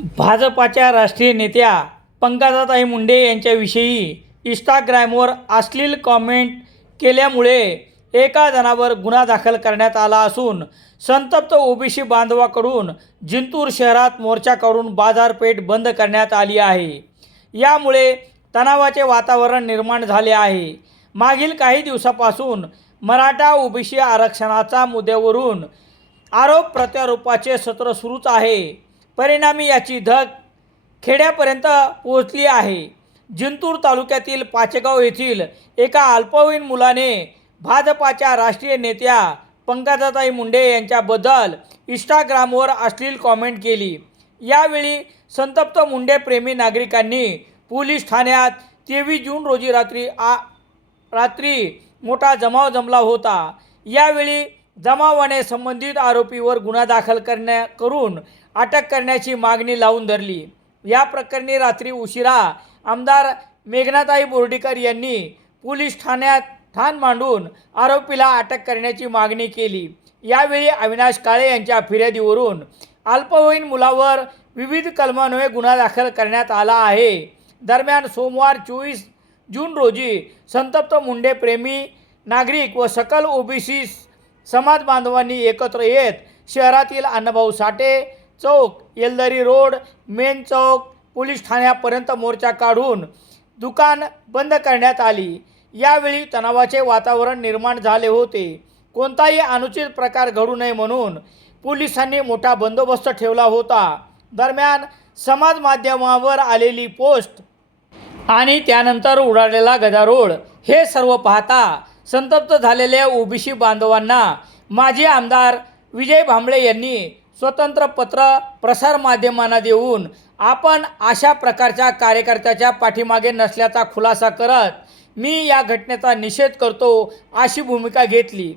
भाजपाच्या राष्ट्रीय नेत्या पंकजाताई मुंडे यांच्याविषयी इंस्टाग्रामवर अश्लील कॉमेंट केल्यामुळे एका जणावर गुन्हा दाखल करण्यात आला असून संतप्त ओबीसी बांधवाकडून जिंतूर शहरात मोर्चा काढून बाजारपेठ बंद करण्यात आली आहे. यामुळे तणावाचे वातावरण निर्माण झाले आहे. मागील काही दिवसापासून मराठा ओबीसी आरक्षणाचा मुद्द्यावरून आरोप प्रत्यारोपाचे सत्र सुरूच आहे. परिणामी याची धग खेड्यापर्यंत पोहोचली आहे. जिंतूर तालुक्यातील पाचेगाव येथील एका अल्पवयीन मुलाने भाजपाच्या राष्ट्रीय नेत्या पंकजाताई मुंडे यांच्याबद्दल इंस्टाग्रामवर अश्लील कॉमेंट केली. यावेळी संतप्त मुंडे प्रेमी नागरिकांनी पोलीस ठाण्यात तेवीस जून रोजी रात्री आ रात्री मोठा जमाव जमला होता. यावेळी जमावाने संबंधित आरोपीवर गुन्हा दाखल करण्या करून अटक करण्याची मागणी लावून धरली. या प्रकरणी रात्री उशिरा आमदार मेघनाताई बोर्डीकर यांनी पोलीस ठाण्यात ठाण मांडून आरोपीला अटक करण्याची मागणी केली. यावेळी अविनाश काळे यांच्या फिर्यादीवरून अल्पवयीन मुलावर विविध कलमान्वये गुन्हा दाखल करण्यात आला आहे. दरम्यान सोमवार चोवीस जून रोजी संतप्त मुंडे प्रेमी नागरिक व सकल ओबीसी समाज बांधवांनी एकत्र येत शहरातील अण्णाभाऊ साठे चौक येलदरी रोड मेन चौक पोलीस ठाण्यापर्यंत मोर्चा काढून दुकान बंद करण्यात आली. यावेळी तणावाचे वातावरण निर्माण झाले होते. कोणताही अनुचित प्रकार घडू नये म्हणून पोलिसांनी मोठा बंदोबस्त ठेवला होता. दरम्यान समाज माध्यमावर आलेली पोस्ट आणि त्यानंतर उडालेला गदारोळ हे सर्व पाहता संतप्त झालेल्या ओबीसी बांधवांना माजी आमदार विजय भांबळे यांनी स्वतंत्र पत्र प्रसारमाध्यमांना देऊन आपण अशा प्रकारच्या कार्यकर्त्याच्या पाठीमागे नसल्याचा खुलासा करत मी या घटनेचा निषेध करतो अशी भूमिका घेतली.